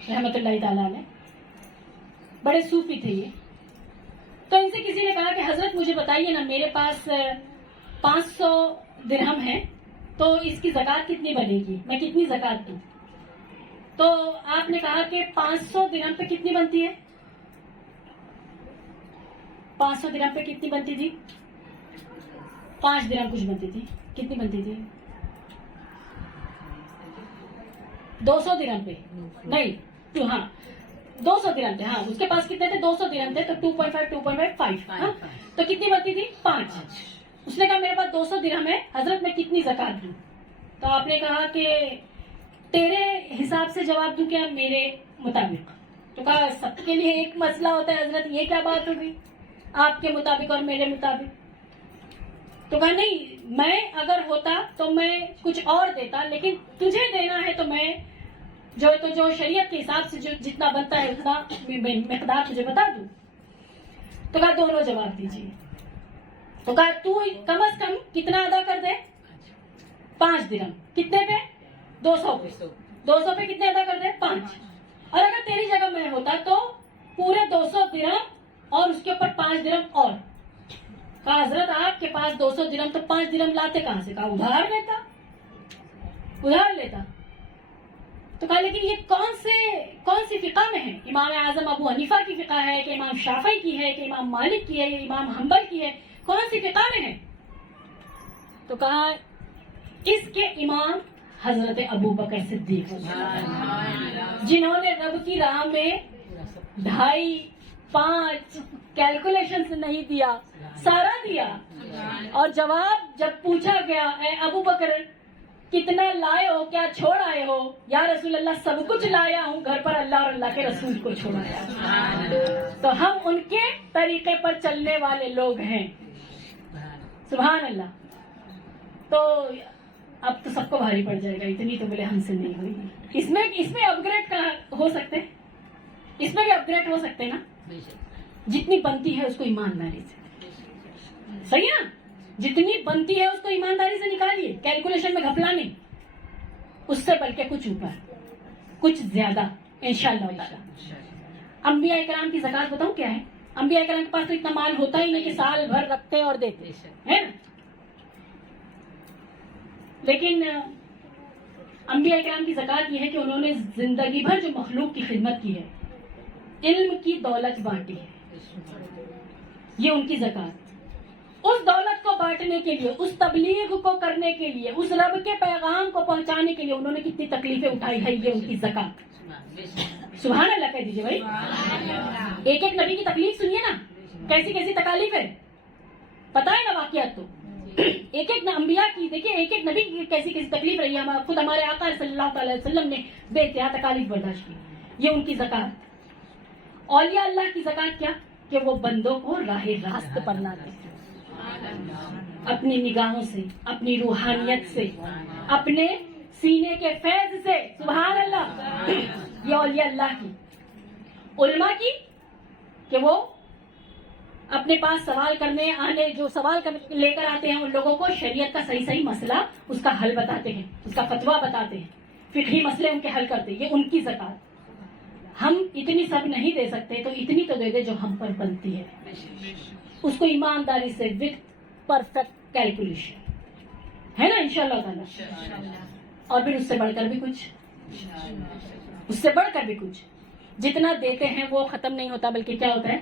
رحمت اللہ تعالیٰ علیہ, بڑے صوفی تھے یہ. تو ان سے کسی نے کہا کہ حضرت مجھے بتائیے نا, میرے پاس 500 درہم ہے, تو اس کی زکوٰۃ کتنی بنے گی, میں کتنی زکوٰۃ دوں؟ تو آپ نے کہا کہ 500 درہم پہ کتنی بنتی ہے؟ 500 درہم پہ کتنی بنتی تھی؟ 5 درہم کچھ بنتی تھی. کتنی بنتی تھی؟ 200 درہم پہ نہیں, ہاں 200 درہم تھے. ہاں اس کے پاس کتنے تھے؟ 200 درہم تھے, تو 2.5. تو کتنی بنتی تھی؟ 5. اس نے کہا میرے پاس 200 درہم ہے حضرت, میں کتنی زکوٰۃ دوں؟ تو آپ نے کہا کہ تیرے حساب سے جواب دوں کیا میرے مطابق؟ تو کہا سب کے لیے ایک مسئلہ ہوتا ہے حضرت, یہ کیا بات ہوگی آپ کے مطابق اور میرے مطابق؟ تو کہا نہیں, میں اگر ہوتا تو میں کچھ اور دیتا, لیکن تجھے دینا ہے تو میں جو شریعت کے حساب سے جو جتنا بنتا ہے اتنا مقدار تجھے بتا دوں. تو کہا دونوں جواب دیجیے. تو کہا تو کم از کم کتنا ادا کر دے؟ 5 درہم. کتنے پہ؟ 200 پہ. 200 پہ کتنے ادا کر دے؟ 5. اور اگر تیری جگہ میں ہوتا تو پورے 200 درہم اور اس کے اوپر 5 درہم اور. کہا حضرت آپ کے پاس 200 درہم, تو 5 درہم لاتے کہاں سے؟ کہا ادھار لیتا. تو کہا لیکن یہ کون سی فقہ میں ہے؟ امام اعظم ابو حنیفہ کی فقہ ہے کہ امام شافعی کی ہے کہ امام مالک کی ہے یا امام حنبل کی ہے؟ کون سی فقہ میں ہے؟ تو کہا اس کے امام حضرت ابو بکر صدیق, جنہوں نے رب کی راہ میں 2.5-5 کیلکولیشن سے نہیں دیا, سارا دیا. اور جواب جب پوچھا گیا اے ابو بکر کتنا لائے ہو, کیا چھوڑ آئے ہو؟ یا رسول اللہ سب کچھ لایا ہوں, گھر پر اللہ اور اللہ کے رسول کو چھوڑایا. تو ہم ان کے طریقے پر چلنے والے لوگ ہیں. سبحان اللہ. تو اب تو سب کو بھاری پڑ جائے گا, اتنی تو بولے ہم سے نہیں ہوئی. اس میں اپ گریڈ کہاں ہو سکتے؟ اس میں بھی اپ گریڈ ہو سکتے نا, جتنی بنتی ہے اس کو ایمانداری سے. صحیح نا, جتنی بنتی ہے اس کو ایمانداری سے نکالیے, کیلکولیشن میں گھپلا نہیں, اس سے بلکہ کچھ اوپر کچھ زیادہ انشاءاللہ تعالی. انبیاء کرام کی زکوٰۃ بتاؤں کیا ہے؟ انبیاء کرام کے پاس تو اتنا مال ہوتا ہی نہیں کہ سال بھر رکھتے اور دیتے ہے نا. لیکن انبیاء کرام کی زکوٰۃ یہ ہے کہ انہوں نے زندگی بھر جو مخلوق کی خدمت کی ہے, علم کی دولت بانٹی ہے, یہ ان کی زکوٰۃ. اس دولت کو بانٹنے کے لیے, اس تبلیغ کو کرنے کے لیے, اس رب کے پیغام کو پہنچانے کے لیے انہوں نے کتنی تکلیفیں اٹھائی ہے, یہ ان کی زکوٰۃ. سبحان اللہ کہہ دیجیے بھائی. ایک ایک نبی کی تکلیف سنیے نا, کیسی کیسی تکالیف ہے, پتہ ہے نا واقعات. تو ایک ایک انبیاء کی دیکھیے, ایک ایک نبی کی کیسی کیسی تکلیف رہی ہے. خود ہمارے آقا صلی اللہ علیہ وسلم نے بے انتہا تکالیف برداشت کی, یہ ان کی زکوٰۃ. اولیاء اللہ کی زکوٰۃ کیا کہ وہ بندوں کو راہ راست پر لاتے ہیں, اپنی نگاہوں سے, اپنی روحانیت سے, اپنے سینے کے فیض سے. سبحان اللہ. یہ اولیاء اللہ کی. علماء کی کہ وہ اپنے پاس سوال کرنے آنے, جو سوال لے کر آتے ہیں ان لوگوں کو شریعت کا صحیح مسئلہ اس کا حل بتاتے ہیں, اس کا فتویٰ بتاتے ہیں, فقہی مسئلے ان کے حل کرتے ہیں. یہ ان کی زکوٰۃ. ہم اتنی سب نہیں دے سکتے, تو اتنی تو دے دے جو ہم پر بنتی ہے, اس کو ایمانداری سے وتھ پرفیکٹ کیلکولیشن ہے نا انشاءاللہ تعالی. اور پھر اس سے بڑھ کر بھی کچھ, اس سے بڑھ کر بھی کچھ. جتنا دیتے ہیں وہ ختم نہیں ہوتا, بلکہ کیا ہوتا ہے,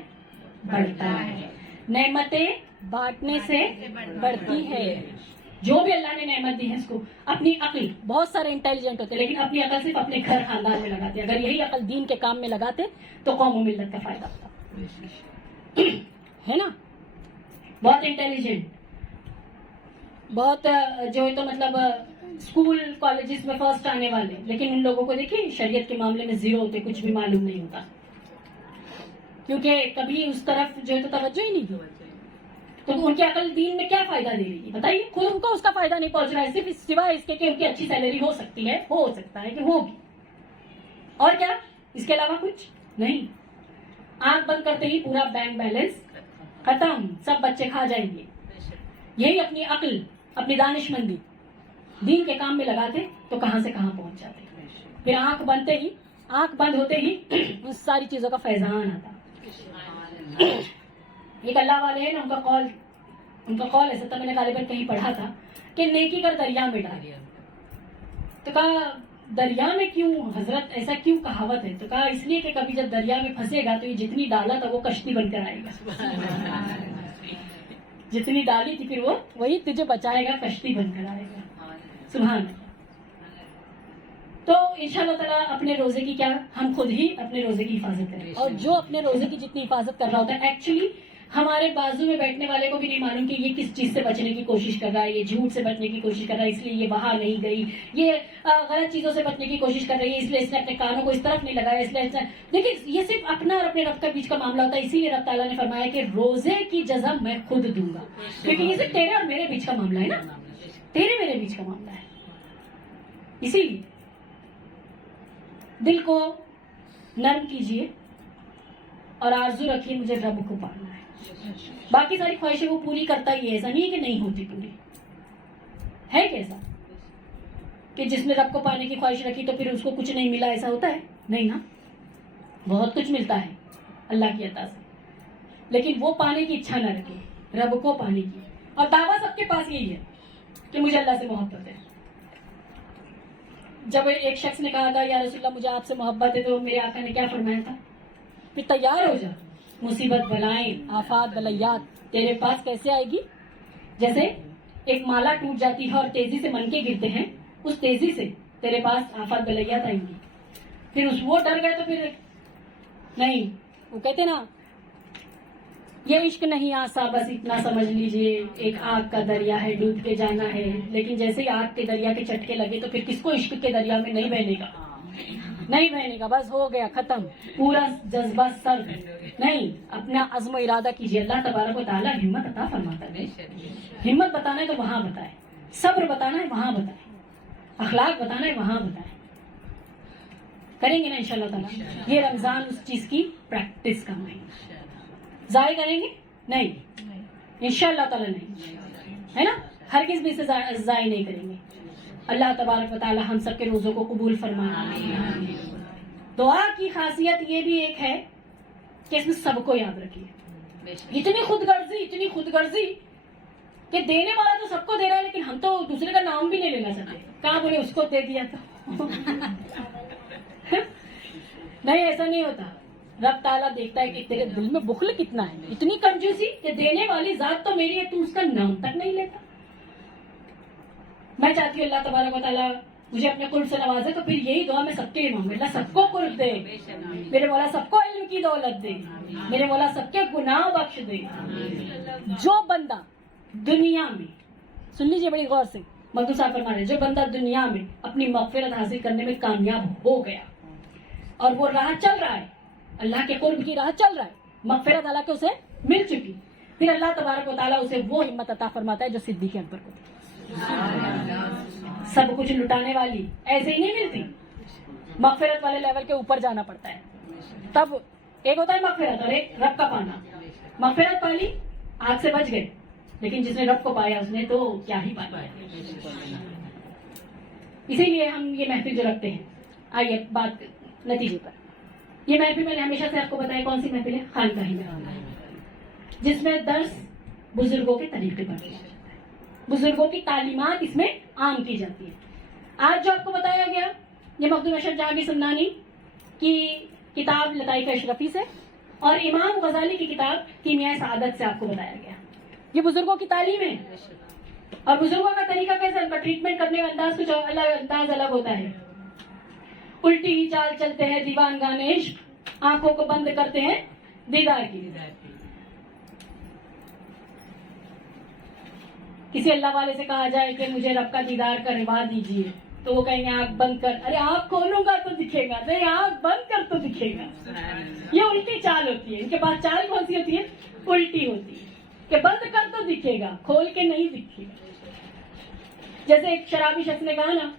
بڑھتا ہے. نعمتیں بانٹنے سے بڑھتی ہے. جو بھی اللہ نے نعمت دی ہے اس کو اپنی عقل, بہت سارے انٹیلیجنٹ ہوتے ہیں لیکن اپنی عقل صرف اپنے گھر خاندان میں لگاتے ہیں. اگر یہی عقل دین کے کام میں لگاتے تو قوم و ملت کا فائدہ ہوتا ہے نا. بہت انٹیلیجنٹ، بہت جو ہے تو مطلب اسکول کالجز میں فرسٹ آنے والے، لیکن ان لوگوں کو دیکھیے شریعت کے معاملے میں زیرو ہوتے، کچھ بھی معلوم نہیں ہوتا، کیونکہ کبھی اس طرف جو ہے تو توجہ ہی نہیں دی. تو ان کی عقل دین میں کیا فائدہ دے رہی ہے بتائیے؟ خود ان کو اس کا فائدہ نہیں پہنچ رہا ہے، صرف سوائے اس کے کہ ان کی اچھی سیلری ہو سکتی ہے، ہو سکتا ہے کہ ہوگی، اور کیا اس کے علاوہ کچھ نہیں. آنکھ بند کرتے ہی پورا بینک بیلنس ختم، سب بچے کھا جائیں گے. یہی اپنی عقل، اپنی دانش مندی دین کے کام میں لگاتے تو کہاں سے کہاں پہنچ جاتے. پھر آنکھ بند ہوتے ہی ان ساری چیزوں کا فیضان آتا. ایک اللہ والے ہیں نا، ان کا قول ایسا تھا، میں نے غالباً کہیں پڑھا تھا کہ نیکی کر دریا میں ڈال. تو کہا دریا میں کیوں حضرت، ایسا کیوں کہاوت ہے؟ تو کہا اس لیے کہ کبھی جب دریا میں پھنسے گا تو یہ جتنی ڈالا تھا وہ کشتی بن کر آئے گا. جتنی ڈالی تھی پھر وہ وہی تجھے بچائے گا، کشتی بن کر آئے گا. سبحان اللہ. تو انشاءاللہ تعالیٰ اپنے روزے کی کیا، ہم خود ہی اپنے روزے کی حفاظت کریں، اور جو اپنے روزے کی جتنی حفاظت کر رہا ہوتا ہے، ایکچولی ہمارے بازو میں بیٹھنے والے کو بھی نہیں معلوم کہ یہ کس چیز سے بچنے کی کوشش کر رہا ہے. یہ جھوٹ سے بچنے کی کوشش کر رہا ہے اس لیے یہ وہاں نہیں گئی، یہ غلط چیزوں سے بچنے کی کوشش کر رہی ہے اس لیے اس نے اپنے کانوں کو اس طرف نہیں لگایا، اس لیے دیکھیں یہ صرف اپنا اور اپنے رب کے بیچ کا معاملہ ہوتا ہے. اسی لیے رب تعالیٰ نے فرمایا کہ روزے کی جزا میں خود دوں گا، کیونکہ یہ صرف تیرے اور میرے بیچ کا معاملہ ہے نا، تیرے میرے بیچ کا معاملہ ہے. اسی لیے دل کو نرم کیجیے اور آرزو رکھیے مجھے رب کو پانا ہے. باقی ساری خواہشیں وہ پوری کرتا ہی ہے، ایسا نہیں ہے کہ نہیں ہوتی پوری. ہے کیسا کہ جس نے رب کو پانے کی خواہش رکھی تو پھر اس کو کچھ نہیں ملا، ایسا ہوتا ہے؟ نہیں نا، بہت کچھ ملتا ہے اللہ کی عطا سے، لیکن وہ پانے کی اچھا نہ رکھے، رب کو پانے کی. اور دعویٰ سب کے پاس یہی ہے کہ مجھے اللہ سے محبت ہے. جب ایک شخص نے کہا تھا یا رسول اللہ مجھے آپ سے محبت ہے، تو میرے آقا نے کیا فرمایا تھا؟ پھر تیار ہو جا، مصیبت بلائیں آفات بلیات تیرے پاس کیسے آئے گی؟ جیسے ایک مالا ٹوٹ جاتی ہے اور تیزی سے منکے گرتے ہیں، اس تیزی سے تیرے پاس آفات بلیات آئیں گی. پھر وہ ڈر گئے تو پھر نہیں، وہ کہتے نا یہ عشق نہیں آسا بس اتنا سمجھ لیجئے، ایک آگ کا دریا ہے ڈوب کے جانا ہے. لیکن جیسے ہی آگ کے دریا کے چٹکے لگے تو پھر کس کو عشق کے دریا میں نہیں بہنے گا، نہیں بہنے گا، بس ہو گیا ختم، پورا جذبہ سر. نہیں، اپنا عزم و ارادہ کیجیے. اللہ تبارک و تعالیٰ ہمت عطا فرماتا ہے. ہمت بتانا ہے تو وہاں بتائے، صبر بتانا ہے وہاں بتائے، اخلاق بتانا ہے وہاں بتائے. کریں گے نا انشاءاللہ تعالیٰ. یہ رمضان اس چیز کی پریکٹس کا مہینہ. ضائع کریں گے؟ نہیں، انشاءاللہ تعالیٰ نہیں، ہے نا، ہرگز بھی اسے ضائع نہیں کریں گے. اللہ تبارک و تعالیٰ ہم سب کے روزوں کو قبول فرمائے. دعا کی خاصیت یہ بھی ایک ہے کہ اس میں سب کو یاد رکھیے. اتنی خود غرضی کہ دینے والا تو سب کو دے رہا ہے، لیکن ہم تو دوسرے کا نام بھی نہیں لینا چاہتے. کہاں بولے اس کو دے دیا تو نہیں، ایسا نہیں ہوتا. رب تعالیٰ دیکھتا ہے کہ تیرے دل میں بخل کتنا ہے. اتنی کنجوسی کہ دینے والی ذات تو میری ہے، تو اس کا نام تک نہیں لیتا. میں چاہتی ہوں اللہ تبارک و تعالیٰ مجھے اپنے قرب سے نوازے، تو پھر یہی دعا میں سب کے لیے مانگوں، اللہ سب کو قرب دے، میرے مولا سب کو علم کی دولت دے، میرے مولا سب کے گناہ بخش دے. جو بندہ دنیا میں، سن لیجیے بڑی غور سے، مخدوم صاحب فرما رہے ہیں، جو بندہ دنیا میں اپنی مغفرت حاصل کرنے میں کامیاب ہو گیا اور وہ راہ چل رہا ہے، اللہ کے قرب کی راہ چل رہا ہے، مغفرت اللہ کے اسے مل چکی، پھر اللہ تبارک و تعالیٰ اسے وہ ہمت عطا فرماتا ہے جو صدیق اکبر کو تھی. سب کچھ لٹانے والی ایسے ہی نہیں ملتی، مغفرت والے لیول کے اوپر جانا پڑتا ہے. تب ایک ہوتا ہے مغفرت اور ایک رب کا پانا. مغفرت پالی، آگ سے بچ گئے، لیکن جس نے رب کو پایا اس نے تو کیا ہی پایا. اسی لیے ہم یہ محفل جو رکھتے ہیں، آئیے بات نتیجے پر. یہ محفل میں نے ہمیشہ سے آپ کو بتایا کون سی محفل ہے؟ خانقاہی میں، جس میں درس بزرگوں کے طریقے پر کیا جاتا ہے، بزرگوں کی تعلیمات اس میں عام کی جاتی ہے. آج جو آپ کو بتایا گیا یہ مخدوم اشرف جہانگیر سمنانی کی کتاب لطائف اشرفی سے اور امام غزالی کی کتاب کیمیائے سعادت سے آپ کو بتایا گیا. یہ بزرگوں کی تعلیم ہے، اور بزرگوں کا طریقہ کیسا، ان کا ٹریٹمنٹ کرنے کا انداز کچھ انداز الگ ہوتا ہے. الٹی ہی چال چلتے ہیں دیوان گانے عشق، آنکھوں کو بند کرتے ہیں دیدار کی. کسی اللہ والے سے کہا جائے کہ مجھے رب کا دیدار کروا دیجیے تو وہ کہیں گے آنکھ بند کر. ارے آنکھ کھولوں گا تو دکھے گا, نہیں آنکھ بند کر تو دکھے گا. یہ الٹی چال ہوتی ہے. ان کے پاس چال کون سی ہوتی ہے؟ الٹی ہوتی ہے کہ بند کر تو دکھے گا, کھول کے نہیں دکھے گا. جیسے ایک شرابی شخص نے کہا نا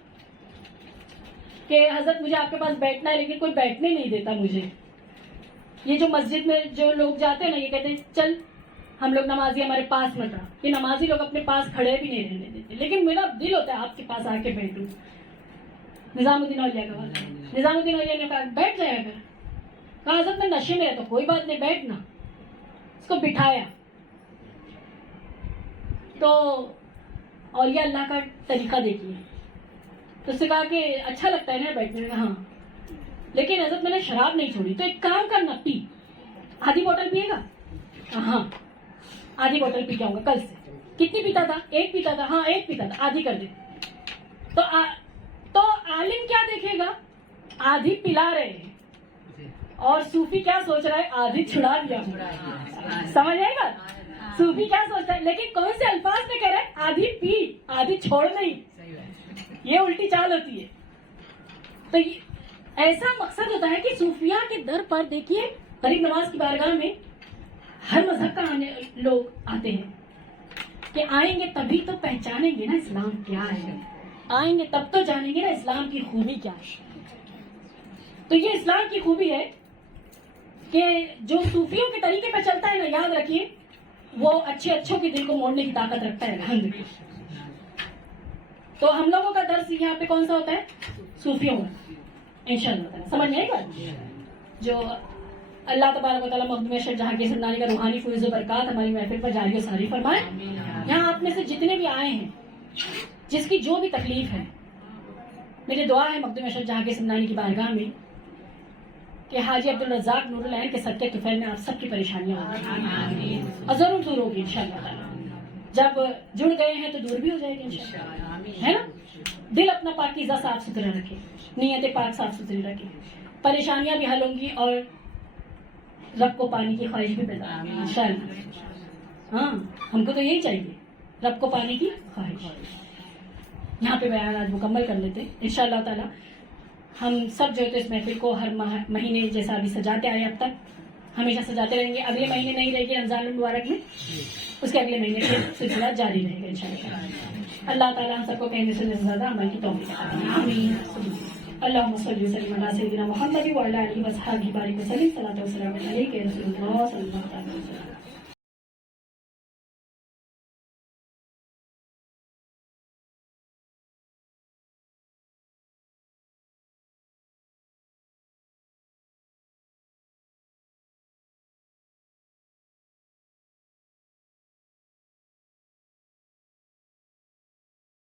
کہ حضرت مجھے آپ کے پاس بیٹھنا ہے لیکن کوئی بیٹھنے نہیں دیتا مجھے. یہ جو مسجد میں جو لوگ جاتے ہیں نا, یہ کہتے ہیں چل ہم لوگ نمازی ہمارے پاس مت رہا. یہ نمازی لوگ اپنے پاس کھڑے بھی نہیں رہنے دیتے, لیکن میرا دل ہوتا ہے آپ کے پاس آ کے بیٹھوں. نظام الدین اولیاء کا بات ہے. نظام الدین اولیاء نے کہا بیٹھ جائے گا. کہا حضرت میں نشے میں رہتا, کوئی بات نہیں بیٹھنا. اس کو بٹھایا تو اولیاء اللہ کا طریقہ دیکھیے. تو اس سے کہا کہ اچھا لگتا ہے نا بیٹھنے میں. ہاں لیکن حضرت میں نے شراب نہیں چھوڑی, تو ایک کام کرنا, پی آدھی بوتل پیے گا. ہاں آدھی بوتل پی کے آؤں گا کل سے. کتنی پیتا تھا؟ ایک پیتا تھا. ہاں ایک پیتا تھا, آدھی کر دے. تو عالم کیا دیکھے گا؟ آدھی پلا رہے ہیں, اور صوفی کیا سوچ رہا ہے؟ آدھی چھڑا دیا. سمجھ آئے گا صوفی کیا سوچتا ہے؟ لیکن کون سے الفاظ میں کہہ رہا ہے؟ آدھی پی آدھی چھوڑ نہیں. یہ الٹی چال ہوتی ہے. تو ایسا مقصد ہوتا ہے کہ صوفیہ کے در پر دیکھیے غریب نواز کی بارگاہ میں ہر مذہب کا لوگ آتے ہیں کہ آئیں گے تبھی تو پہچانیں گے نا اسلام کیا ہے, آئیں گے تب تو جانیں گے نا اسلام کی خوبی کیا ہے. تو یہ اسلام کی خوبی ہے کہ جو صوفیوں کے طریقے پہ چلتا ہے نا, یاد رکھیے وہ اچھوں کے دل کو موڑنے کی طاقت رکھتا ہے. الحمدللہ. تو ہم لوگوں کا درس یہاں پہ کون سا ہوتا ہے؟ صوفیوں کا انشاءاللہ. سمجھ نہیں آئے گا؟ جو اللہ تبارک و تعالیٰ مخدوم اشرف جہانگیر سمنانی کا روحانی فیض و برکات ہماری محفل پر جاری و ساری فرمائے. یہاں آپ میں سے جتنے بھی آئے ہیں, جس کی جو بھی تکلیف ہے, میری دعا ہے مخدوم اشرف جہانگیر سمنانی کی بارگاہ میں کہ حاجی عبدالرزاق نور العین کے صدقے طفیل میں آپ سب کی پریشانیاں ہوگی اور ضرور دور ہوگی انشاءاللہ تعالیٰ. جب جڑ گئے ہیں تو دور بھی ہو جائے گی انشاءاللہ, ہے نا. دل اپنا پاکیزہ صاف ستھرا رکھے, نیتیں پاک صاف ستھری رکھے, پریشانیاں بھی حل ہوں گی اور رب کو پانے کی خواہش بھی پیدا ہوگی انشاءاللہ. ہاں ہم کو تو یہی چاہیے, رب کو پانے کی خواہش. یہاں پہ بیان آج مکمل کر لیتے انشاءاللہ تعالیٰ. ہم سب جو ہے تو اس محفل کو ہر مہینے جیسا ابھی سجاتے آئے اب تک ہمیشہ سجاتے رہیں گے. اگلے مہینے نہیں رہے گی رمضان المبارک میں, اس کے اگلے مہینے پھر سلسلہ جاری رہے گا انشاءاللہ. اللہ تعالیٰ ہم سب کو کہنے سے زیادہ عمل کی توفیق عطا فرمائے. آمین. اللهم صل وسلم على سيدنا محمد وعلى اله وصحبه وبارك وسلم. صلاة والسلام عليك يا رسول الله صلى الله عليه وسلم.